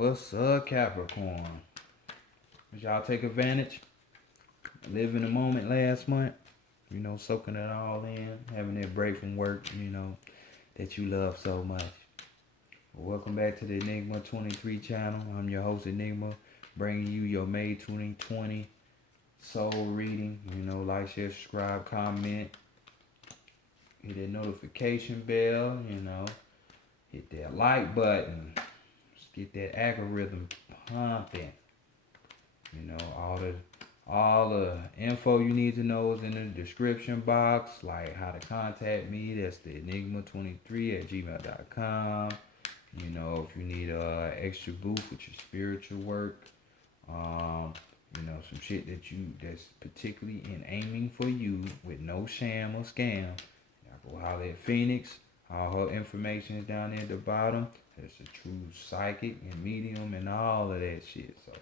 What's up, Capricorn? Did y'all take advantage? Live in the moment last month? Soaking it all in, having that break from work, that you love so much. Well, welcome back to the Enigma 23 channel. I'm your host, Enigma, bringing you your May 2020 soul reading. Like, share, subscribe, comment, hit that notification bell, hit that like button. Let's get that algorithm pumping. All the info you need to know is in the description box, like how to contact me. That's the enigma23@gmail.com. If you need extra boost with your spiritual work, some shit that's particularly in aiming for you with no sham or scam, y'all go holler at Phoenix. All her information is down there at the bottom. That's a true psychic and medium and all of that shit. So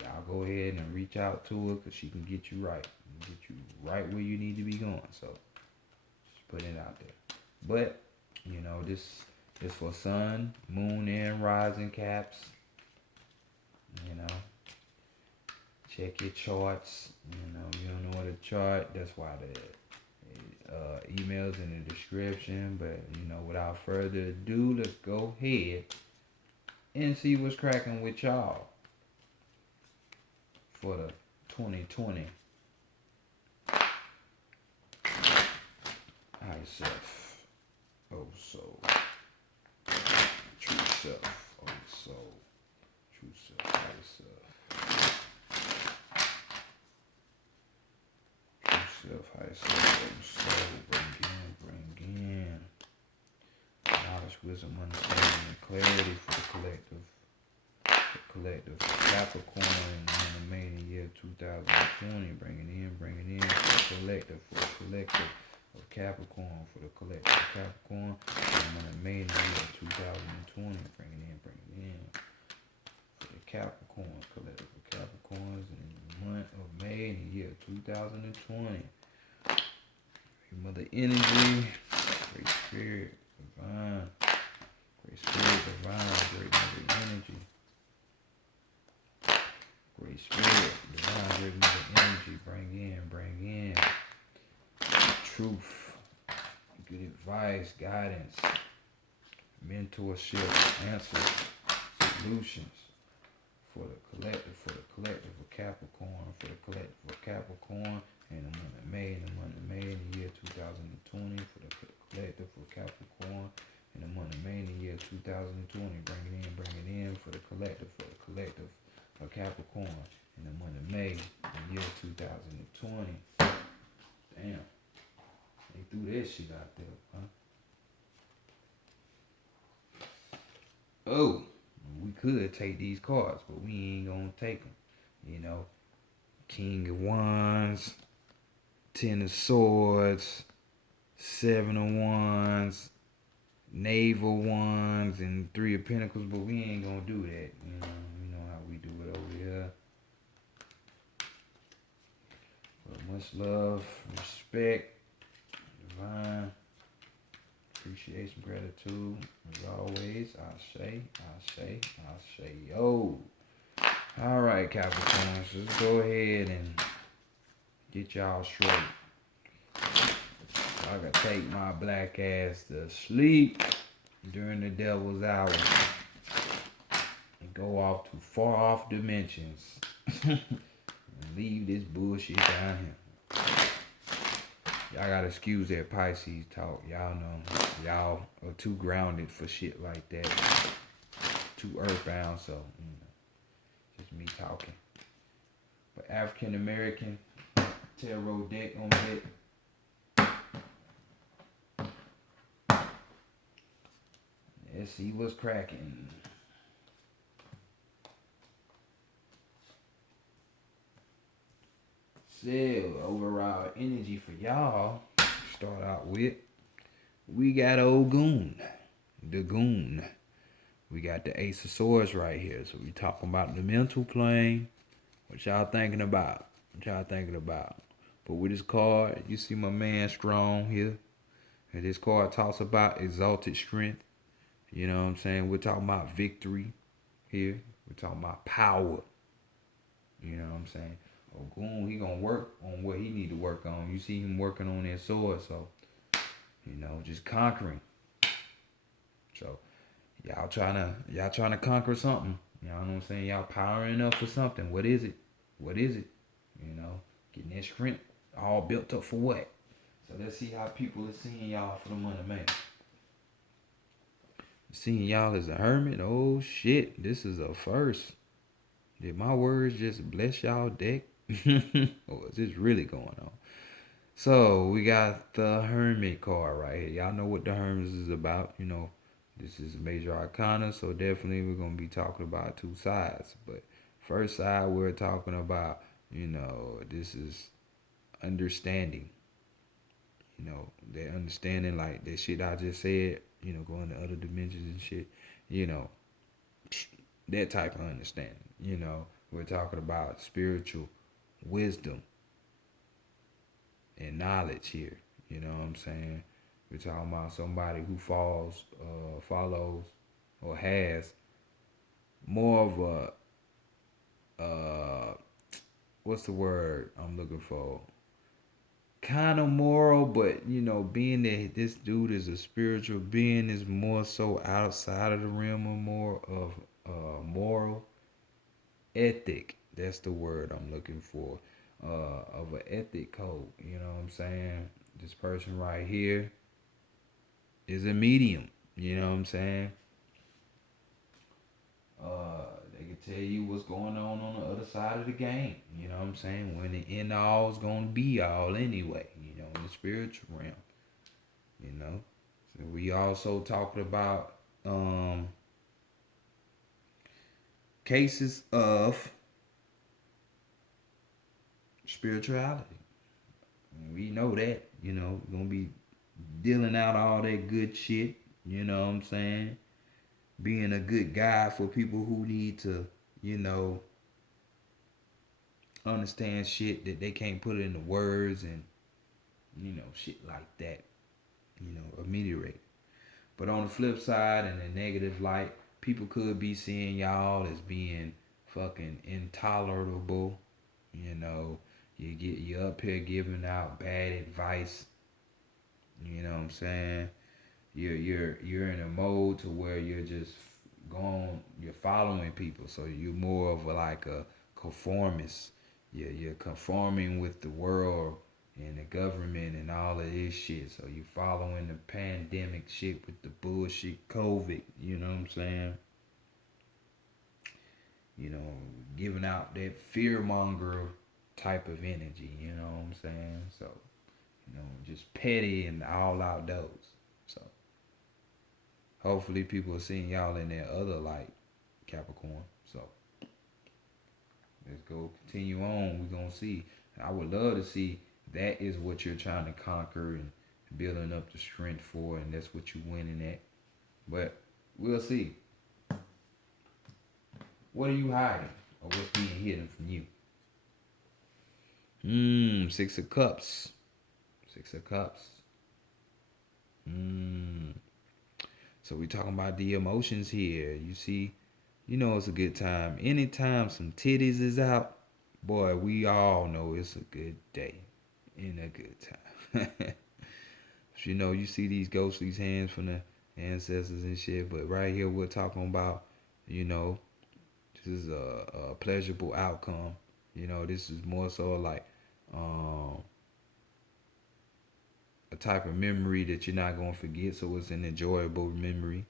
y'all go ahead and reach out to her, because she can get you right. Get you right where you need to be going. So just put it out there. But, this is for sun, moon, and rising caps. Check your charts. You don't know what to chart. That's why the email's in the description. But, without further ado, let's go ahead and see what's cracking with y'all for the 2020 high self, oh soul, true self, oh soul, true self, high self, true self, high self, oh soul, bring in knowledge, wisdom, understanding, and clarity for the collective Capricorn in the May in the year 2020, bringing in for the collective of Capricorn, for the collective of Capricorn in the May in the year 2020, bringing in for the Capricorn, collective of Capricorns in the month of May in the year 2020. Mother energy, great spirit, divine, great spirit, divine, great mother energy. Great spirit, divine, great mother energy, bring in truth, good advice, guidance, mentorship, answers, solutions for the collective of Capricorn, in the month of May, in the year 2020, for the collective of Capricorn, in the month of May, in the year 2020, bringing in for the collective of Capricorn in the month of May, in the year 2020. Damn. They threw that shit out there, huh? Oh, we could take these cards, but we ain't gonna take them. King of Wands, Ten of Swords, Seven of Wands, Knave of Wands, and Three of Pentacles, but we ain't gonna do that. You know how we do it over here. But much love, respect, divine, appreciation, gratitude, as always. I say, yo. All right, Capricorns, let's go ahead and get y'all straight. I gotta take my black ass to sleep during the devil's hour and go off to far off dimensions and leave this bullshit down here. Y'all gotta excuse that Pisces talk. Y'all know y'all are too grounded for shit like that. Too earthbound, so just me talking. But African American tarot deck on deck. Let's see what's cracking. So, overall energy for y'all, start out with, we got old Goon, the Goon. We got the Ace of Swords right here. So we talking about the mental plane. What y'all thinking about? But with this card, you see my man Strong here. And this card talks about exalted strength. You know what I'm saying? We're talking about victory. here. We're talking about power. You know what I'm saying? Ogun, he gonna work on what he need to work on. You see him working on that sword, so just conquering. So y'all trying to conquer something. You know what I'm saying? Y'all powering up for something. What is it? What is it? Getting that strength all built up for what? So let's see how people are seeing y'all for the month of May. Seeing y'all as a hermit? Oh shit, this is a first. Did my words just bless y'all deck? Or is this really going on? So we got the Hermit card right here. Y'all know what the Hermit is about. This is major arcana, so definitely we're gonna be talking about two sides. But first side we're talking about, this is understanding. That understanding like that shit I just said, going to other dimensions and shit, you know, that type of understanding. We're talking about spiritual wisdom and knowledge here. You know what I'm saying? We're talking about somebody who follows, or has more of what's the word I'm looking for? Kind of moral, but being that this dude is a spiritual being, is more so outside of the realm of moral ethic. That's the word I'm looking for. Of an ethic code. You know what I'm saying? This person right here is a medium. You know what I'm saying? They can tell you what's going on the other side of the game. You know what I'm saying? When the end all is gonna be all anyway. In the spiritual realm. So we also talked about cases of spirituality. We know that. Gonna be dealing out all that good shit. You know what I'm saying? Being a good guy for people who need to, understand shit that they can't put into words, and shit like that. Ameliorate. But on the flip side, in a negative light, people could be seeing y'all as being fucking intolerable. You up here giving out bad advice. You know what I'm saying? You're in a mode to where you're just you're following people, so you're more of like a conformist. You're conforming with the world and the government and all of this shit. So you following the pandemic shit with the bullshit COVID. You know what I'm saying? Giving out that fear monger type of energy. You know what I'm saying? So just petty and all out those. So hopefully people are seeing y'all in that other light, Capricorn. So let's go continue on. We're gonna see. I would love to see that is what you're trying to conquer and building up the strength for, and that's what you're winning at. But we'll see. What are you hiding, or what's being hidden from you? Six of Cups. Six of Cups. So we talking about the emotions here. You see, it's a good time. Anytime some titties is out, boy, we all know it's a good day and a good time. You see these ghostly hands from the ancestors and shit, but right here we're talking about, this is a pleasurable outcome. This is more so like a type of memory that you're not going to forget, so it's an enjoyable memory.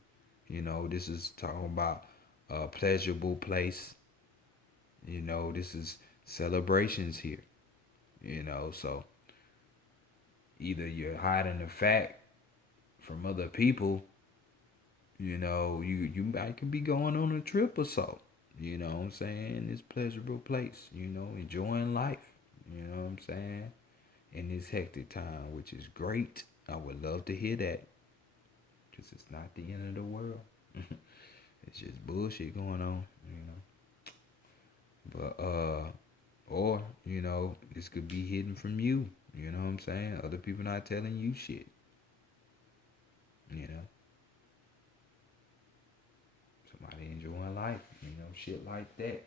This is talking about a pleasurable place. This is celebrations here. So either you're hiding the fact from other people, you might could be going on a trip or so. You know what I'm saying? This pleasurable place, enjoying life. You know what I'm saying? In this hectic time, which is great. I would love to hear that. Because it's not the end of the world. It's just bullshit going on, But, or, this could be hidden from you. You know what I'm saying? Other people not telling you shit. Somebody enjoying life, shit like that.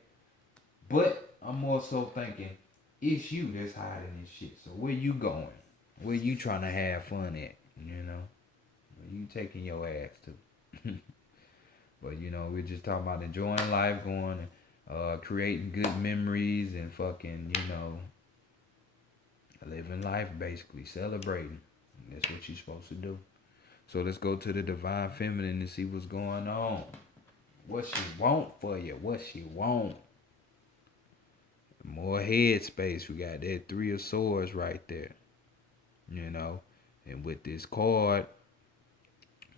But I'm also thinking, it's you that's hiding this shit. So where you going? Where you trying to have fun at? You know, where you taking your ass to? But we're just talking about enjoying life, going and creating good memories and fucking, living life basically, celebrating. That's what you're supposed to do. So let's go to the divine feminine and see what's going on. What she want for you? What she want? More head space. We got that 3 of Swords right there. And with this card,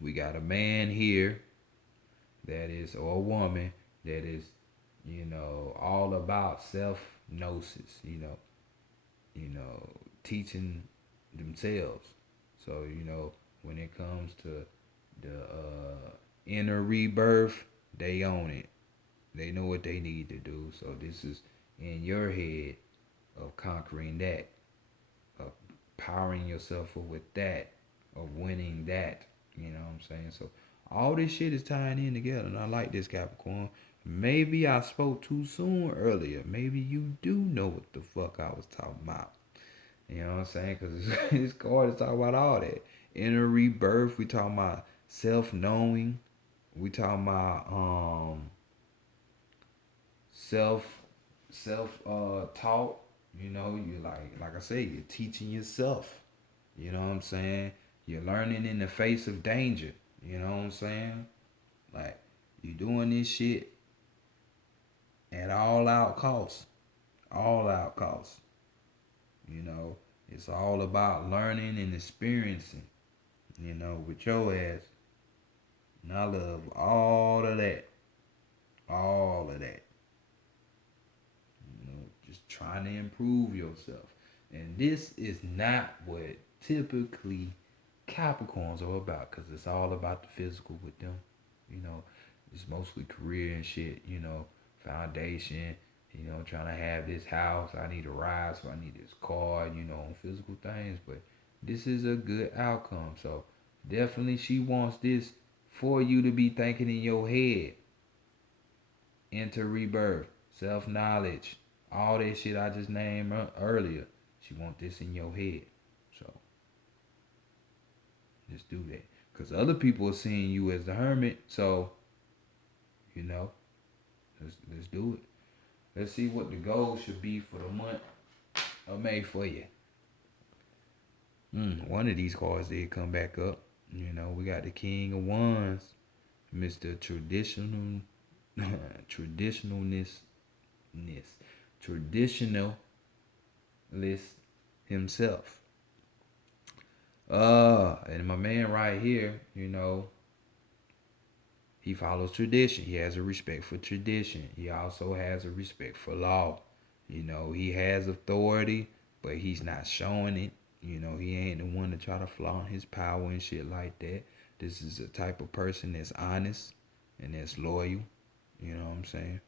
we got a man here that is, or a woman that is, all about self-gnosis, teaching themselves. So, when it comes to the inner rebirth, they own it. They know what they need to do. So this is in your head of conquering that, of powering yourself up with that, of winning that. You know what I'm saying? So all this shit is tying in together, and I like this, Capricorn. Maybe I spoke too soon earlier. Maybe you do know what the fuck I was talking about. You know what I'm saying? Because this card is talking about all that. Inner rebirth. We talking about self-knowing. We talking about self taught. You like I say, you're teaching yourself. You know what I'm saying? You're learning in the face of danger. You know what I'm saying? Like, you doing this shit at all out costs. All out costs. It's all about learning and experiencing, with your ass. And I love all of that. All of that. Just trying to improve yourself. And this is not what typically Capricorns are about, because it's all about the physical with them. It's mostly career and shit, foundation, trying to have this house. I need a ride, so I need this car, on physical things. But this is a good outcome. So definitely she wants this for you to be thinking in your head. Into rebirth, self-knowledge, all that shit I just named earlier. She want this in your head. So just do that. Because other people are seeing you as the hermit. So, let's do it. Let's see what the goal should be for the month of May for you. One of these cards did come back up. We got the King of Wands, Mr. Traditionalist himself. And my man right here, he follows tradition. He has a respect for tradition. He also has a respect for law. He has authority, but he's not showing it. He ain't the one to try to flaunt his power and shit like that. This is a type of person that's honest and that's loyal. You know what I'm saying?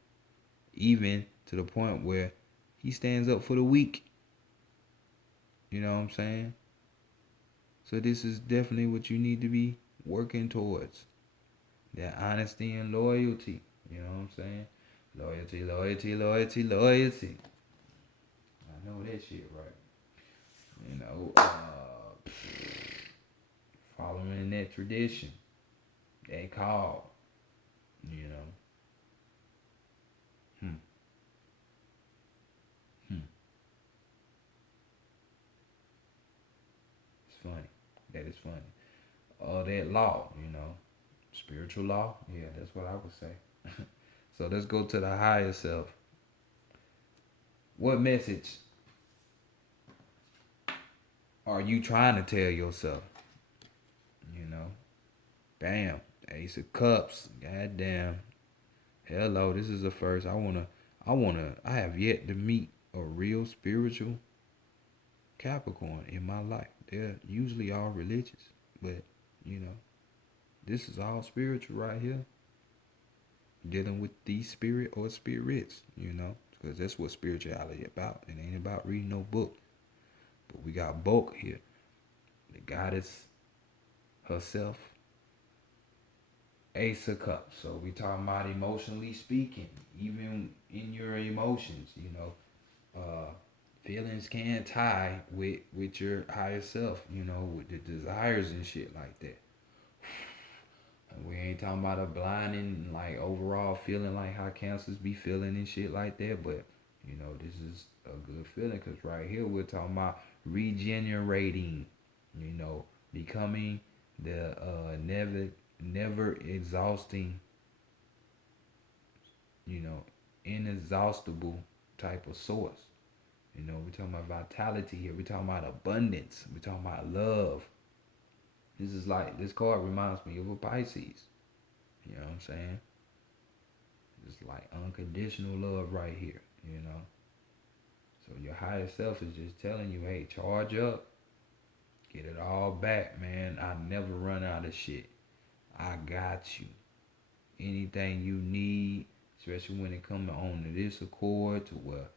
Even to the point where he stands up for the weak. You know what I'm saying? So this is definitely what you need to be working towards. That honesty and loyalty. You know what I'm saying? Loyalty, loyalty, loyalty, loyalty. I know that shit, right? Following that tradition. That call. It's funny. That is funny. That law, spiritual law. Yeah, that's what I would say. So let's go to the higher self. What message are you trying to tell yourself? Damn. Ace of Cups. Goddamn. Hello, this is the first. I have yet to meet a real spiritual Capricorn in my life. They're usually all religious, but this is all spiritual right here. Dealing with the spirit or spirits, because that's what spirituality is about. It ain't about reading no book. But we got bulk here. The goddess herself, Ace of Cups. So we talking about emotionally speaking, even in your emotions. Uh, feelings can tie with your higher self. With the desires and shit like that. And we ain't talking about a blinding like overall feeling like how cancers be feeling and shit like that, but this is a good feeling because right here we're talking about regenerating, becoming the never exhausting, you know, inexhaustible type of source. We're talking about vitality here. We're talking about abundance. We're talking about love. This card reminds me of a Pisces. You know what I'm saying? It's like unconditional love right here. So your higher self is just telling you, hey, charge up. Get it all back, man. I never run out of shit. I got you. Anything you need, especially when it comes on to this accord, to where,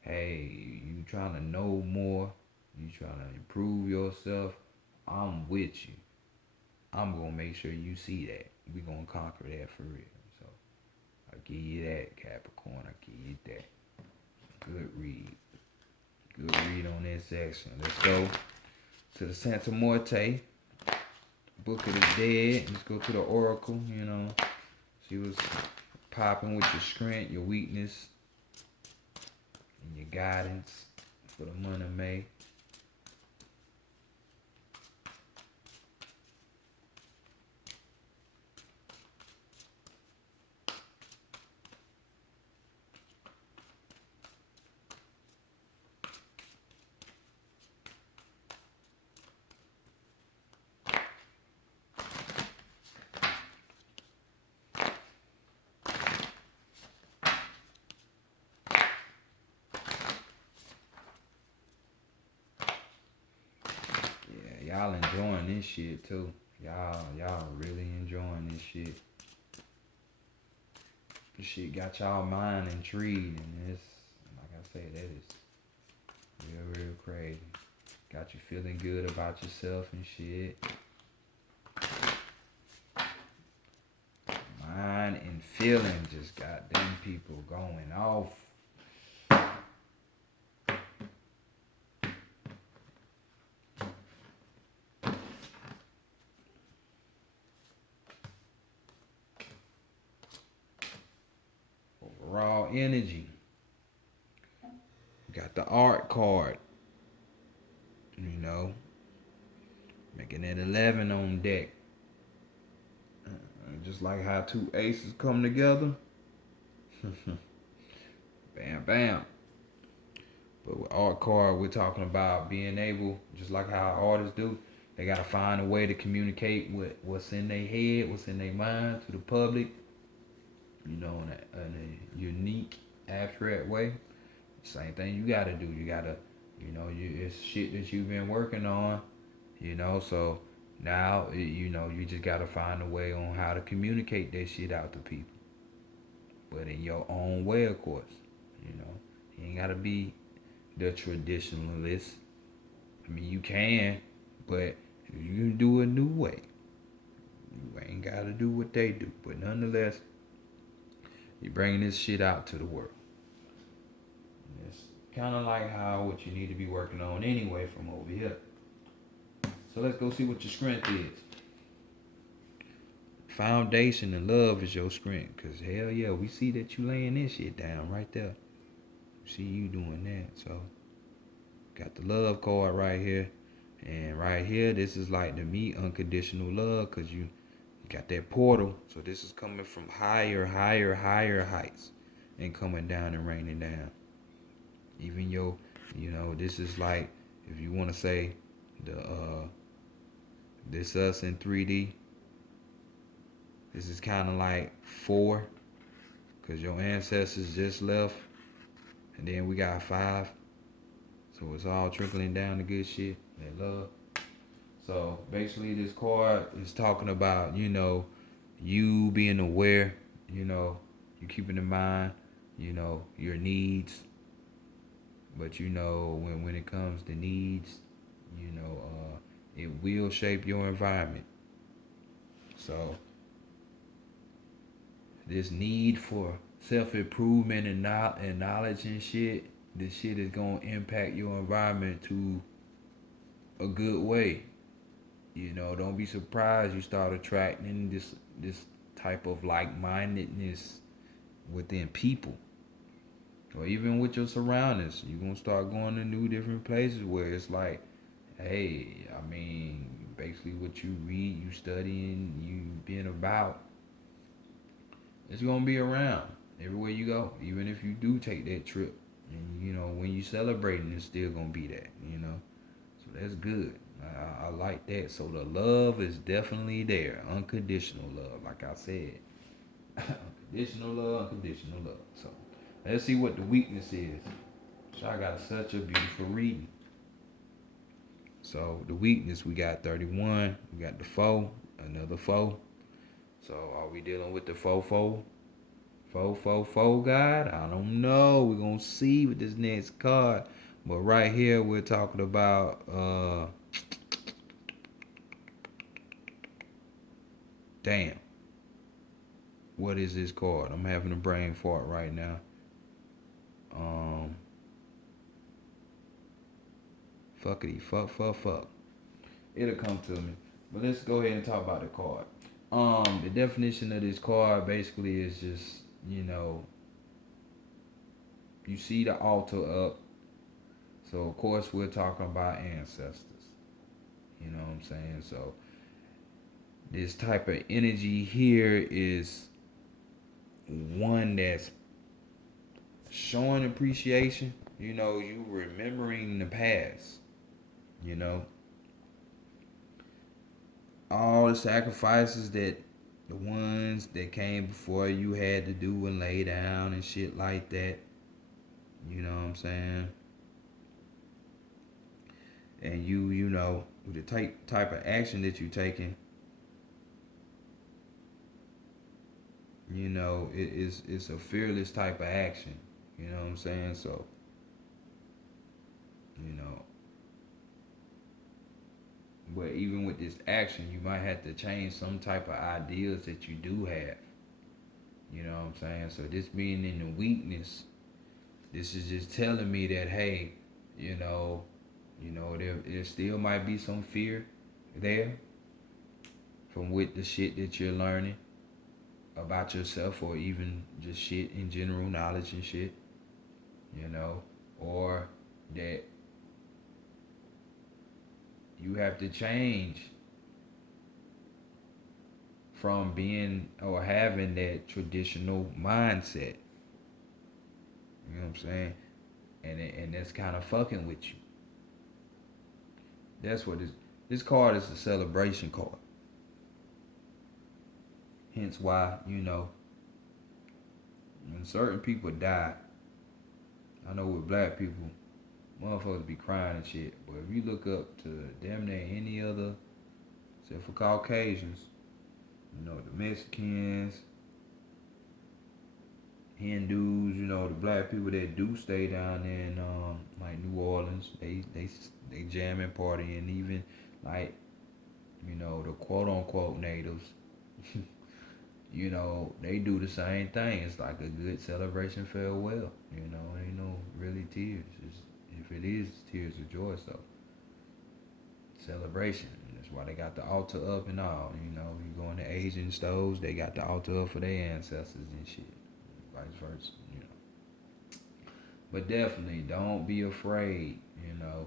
hey, you trying to know more, you trying to improve yourself, I'm with you. I'm going to make sure you see that. We going to conquer that for real. So I give you that, Capricorn. I give you that. Good read. Good read on this section. Let's go to the Santa Morte, Book of the Dead. Let's go to the Oracle, See what's popping with your strength, your weakness, and your guidance for the month of May. Yeah, y'all enjoying this shit too. Y'all really enjoying this shit. This shit got y'all mind intrigued, and it's like I say, that is real crazy. Got you feeling good about yourself and shit. Mind and feeling just got them people going off. Overall energy. Got the art card. Making it 11 on deck. Just like how two aces come together. Bam, bam. But with art card, we're talking about being able, just like how artists do, they got to find a way to communicate what's in their head, what's in their mind to the public, in a unique, abstract way. Same thing you got to do. You got to, it's shit that you've been working on, so now, you just got to find a way on how to communicate that shit out to people. But in your own way, of course, you ain't got to be the traditionalist. I mean, you can, but you can do a new way. You ain't got to do what they do. But nonetheless, you're bringing this shit out to the world. And it's kind of like what you need to be working on anyway from over here. So let's go see what your strength is. Foundation and love is your strength. Because hell yeah, we see that you laying this shit down right there. We see you doing that. So got the love card right here. And right here, this is like the me unconditional love. Because you got that portal. So this is coming from higher heights. And coming down and raining down. Even this is like, if you want to say this us in 3D. This is kind of like 4, because your ancestors just left, and then we got 5. So it's all trickling down to good shit, that love. So basically this card is talking about, you being aware, you keeping in mind, your needs. But when it comes to needs, it will shape your environment. So this need for self-improvement and knowledge and shit, this shit is gonna impact your environment to a good way. You know, don't be surprised you start attracting this type of like-mindedness within people, or even with your surroundings. You're gonna start going to new different places where it's like, hey, I mean, basically what you read, you studying, you being about, it's gonna be around everywhere you go. Even if you do take that trip, and you know when you celebrating, it's still gonna be that. You know, so that's good. I like that. So the love is definitely there, unconditional love, like I said, unconditional love, unconditional love. So let's see what the weakness is. So I got such a beautiful reading. So the weakness, we got 31, we got the 4, another 4. So are we dealing with the 4-4? 4-4-4 God? I don't know. We're gonna see with this next card. But right here we're talking about damn. What is this card? I'm having a brain fart right now. Fuckity fuck. It'll come to me. But let's go ahead and talk about the card. The definition of this card basically is just, you know, you see the altar up. So of course we're talking about ancestors. You know what I'm saying? So this type of energy here is one that's showing appreciation. You know, you remembering the past. You know, all the sacrifices that the ones that came before you had to do and lay down and shit like that. You know what I'm saying? And you know, the type of action that you taking, you know, it's a fearless type of action. You know what I'm saying? So, you know, but even with this action, you might have to change some type of ideas that you do have. You know what I'm saying? So this being in the weakness, this is just telling me that, hey, you know, there still might be some fear there from with the shit that you're learning about yourself, or even just shit in general, knowledge and shit, you know, or that you have to change from being or having that traditional mindset. You know what I'm saying? And that's kind of fucking with you. That's what this card is, a celebration card. Hence why, you know, when certain people die, I know with black people, motherfuckers be crying and shit. But if you look up to damn near any other, except for Caucasians, you know, the Mexicans, Hindus, you know, the black people that do stay down there in like New Orleans, they jam and party, and even like, you know, the quote unquote natives, you know, they do the same thing. It's like a good celebration farewell. You know, ain't no really tears. If it is, it's tears of joy. So celebration. And that's why they got the altar up and all. You know, you go in the Asian stores, they got the altar up for their ancestors and shit. Vice versa. You know. But definitely don't be afraid. You know,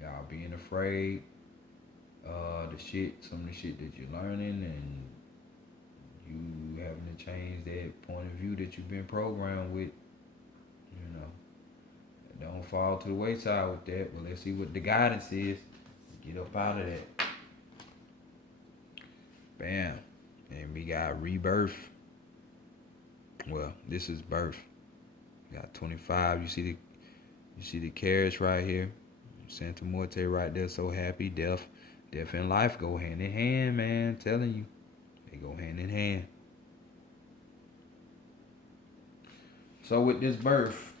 y'all being afraid. Some of the shit that you're learning, and you having to change that point of view that you've been programmed with, you know. Don't fall to the wayside with that. Well, let's see what the guidance is. Get up out of that. Bam. And we got rebirth. Well, this is birth. We got 25. You see the carriage right here. Santa Morte right there. So happy. Death and life go hand in hand, man. I'm telling you. They go hand in hand. So with this birth,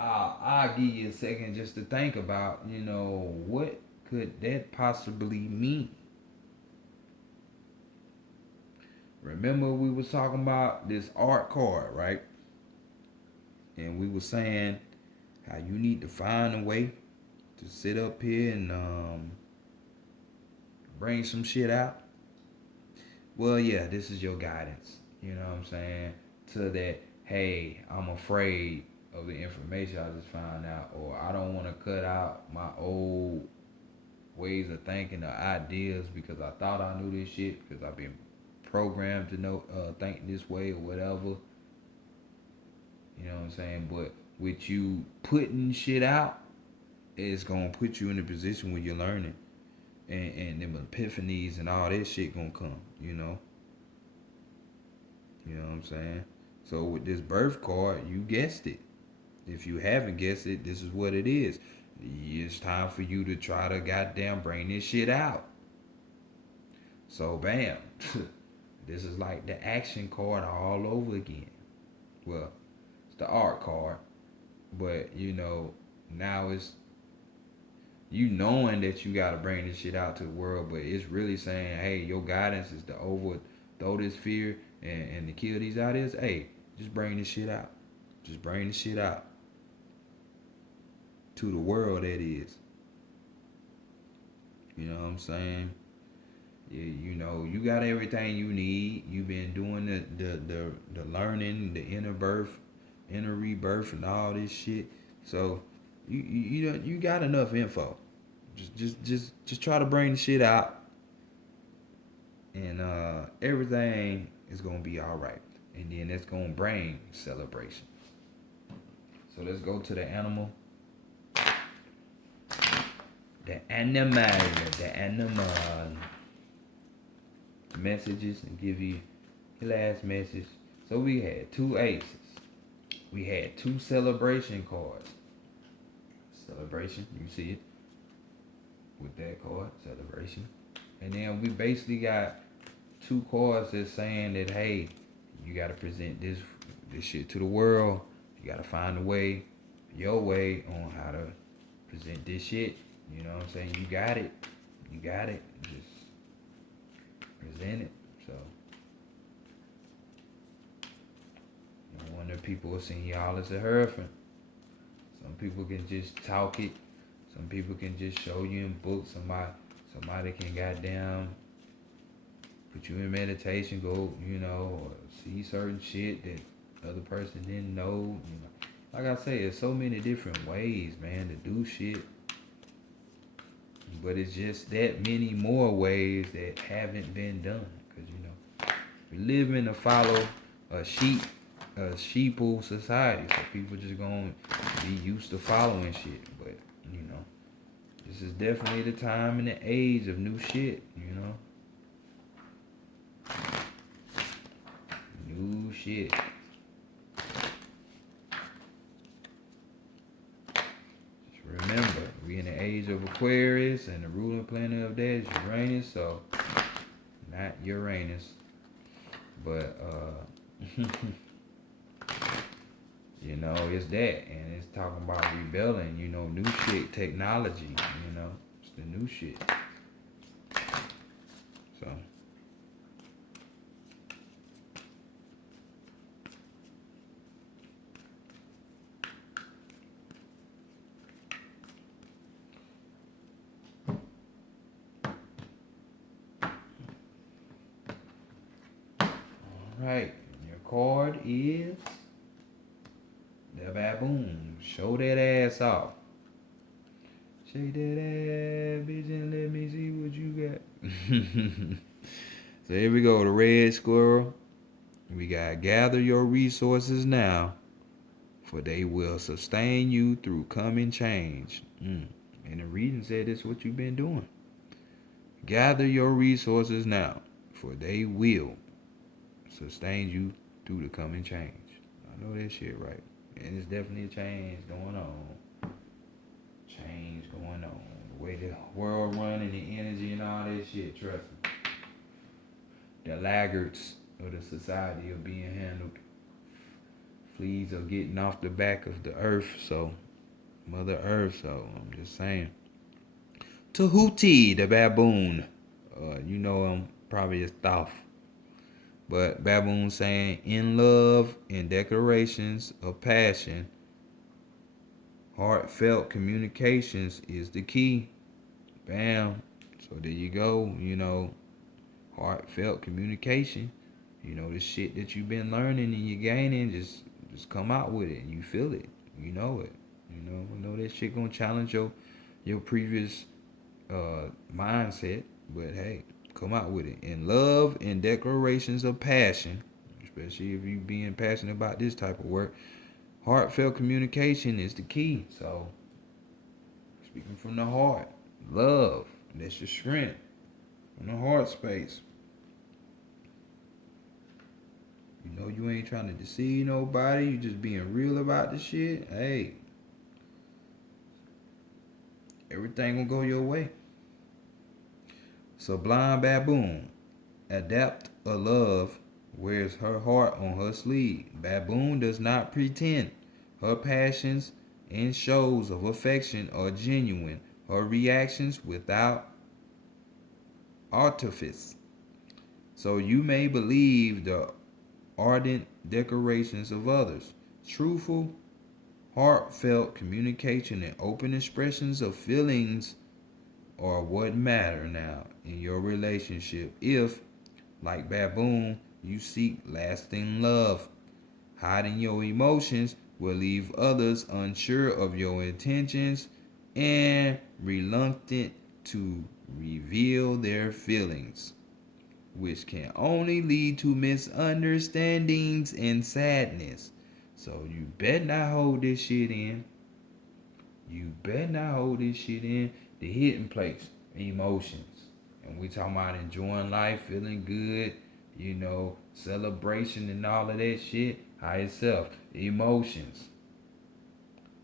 I'll give you a second just to think about, you know, what could that possibly mean? Remember we was talking about this art card, right? And we were saying how you need to find a way to sit up here and bring some shit out. Well, yeah, this is your guidance. You know what I'm saying? To that, hey, I'm afraid of the information I just found out, or I don't want to cut out my old ways of thinking or ideas because I thought I knew this shit because I've been programmed to know think this way or whatever. You know what I'm saying? But with you putting shit out, it's gonna put you in a position where you're learning, and them epiphanies and all that shit gonna come. You know what I'm saying? So with this birth card, you guessed it. If you haven't guessed it, this is what it is. It's time for you to try to goddamn bring this shit out. So bam, this is like the action card all over again. Well, it's the art card, but now it's you knowing that you gotta bring this shit out to the world, but it's really saying, hey, your guidance is to overthrow this fear and to kill these ideas. Hey, just bring this shit out. Just bring this shit out to the world. That is. You know what I'm saying? You got everything you need. You've been doing the learning, the inner birth, inner rebirth, and all this shit. So you got enough info. Just try to bring the shit out, and everything is gonna be all right. And then that's gonna bring celebration. So let's go to the animal. The animal messages, and give you the last message. So we had 2 aces. We had 2 celebration cards. Celebration, you see it with that card, celebration. And then we basically got 2 cards that's saying that, hey, you gotta present this shit to the world. You gotta find a way, your way on how to present this shit. You know what I'm saying? You got it. Just present it. So no wonder people are seeing y'all as a hierophant. Some people can just talk it. Some people can just show you in books. Somebody can goddamn put you in meditation, go, or see certain shit that other person didn't know. Like I say, there's so many different ways, man, to do shit. But it's just that many more ways that haven't been done. Because, we live in a sheeple society. So people just gonna be used to following shit. But, this is definitely the time and the age of new shit, New shit. Just remember, we in the age of Aquarius, and the ruling planet of that is Uranus, so not Uranus. But it's that, and it's talking about rebelling, new shit, technology, it's the new shit. So alright, your card is the baboon. Show that ass off. Shake that ass, bitch, and let me see what you got. So here we go, the red squirrel. We got gather your resources now, for they will sustain you through coming change. And the reading said that's what you've been doing. Gather your resources now, for they will sustain you through the coming change. I know that shit right. And it's definitely a change going on. The way the world running, the energy and all that shit, trust me. The laggards of the society are being handled. Fleas are getting off the back of the earth, so Mother Earth, so I'm just saying. Tahuti, the baboon. You know him, probably as Thoth. But Baboon saying, in love and declarations of passion, heartfelt communications is the key. Bam. So there you go. Heartfelt communication. The shit that you've been learning and you're gaining, just come out with it and you feel it. You know it. I know that shit gonna challenge your previous mindset, but hey, come out with it. In love and declarations of passion, especially if you being passionate about this type of work, heartfelt communication is the key. So speaking from the heart, love, that's your strength from the heart space. You ain't trying to deceive nobody. You just being real about the shit. Hey, everything gonna go your way. Sublime Baboon, adept of love, wears her heart on her sleeve. Baboon does not pretend. Her passions and shows of affection are genuine. Her reactions without artifice. So you may believe the ardent declarations of others. Truthful, heartfelt communication and open expressions of feelings are what matter now in your relationship. If, like Baboon, you seek lasting love, hiding your emotions will leave others unsure of your intentions and reluctant to reveal their feelings, which can only lead to misunderstandings and sadness. So you better not hold this shit in. You better not hold this shit in. The hidden place, emotions. And we talking about enjoying life, feeling good, celebration and all of that shit. Higher self, emotions.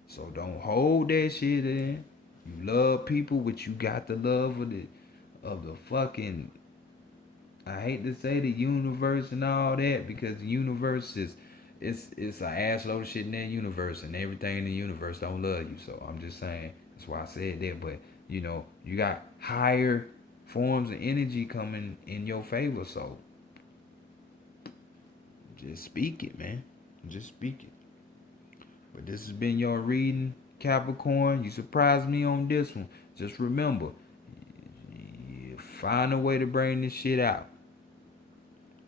So don't hold that shit in. You love people, but you got the love of the fucking, I hate to say the universe and all that, because the universe is it's an ass load of shit in that universe, and everything in the universe don't love you. So I'm just saying, that's why I said that. But you got higher forms of energy coming in your favor. So just speak it, man. Just speak it. But this has been your reading, Capricorn. You surprised me on this one. Just remember, you find a way to bring this shit out.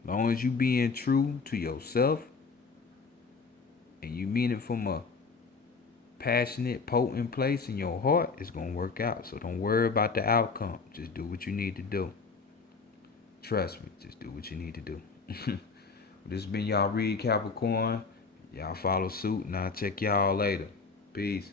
Long as you being true to yourself and you mean it from a passionate, potent place in your heart, it's going to work out. So don't worry about the outcome. Just do what you need to do. Trust me, just do what you need to do. This has been y'all read, Capricorn. Y'all follow suit, and I'll check y'all later. Peace.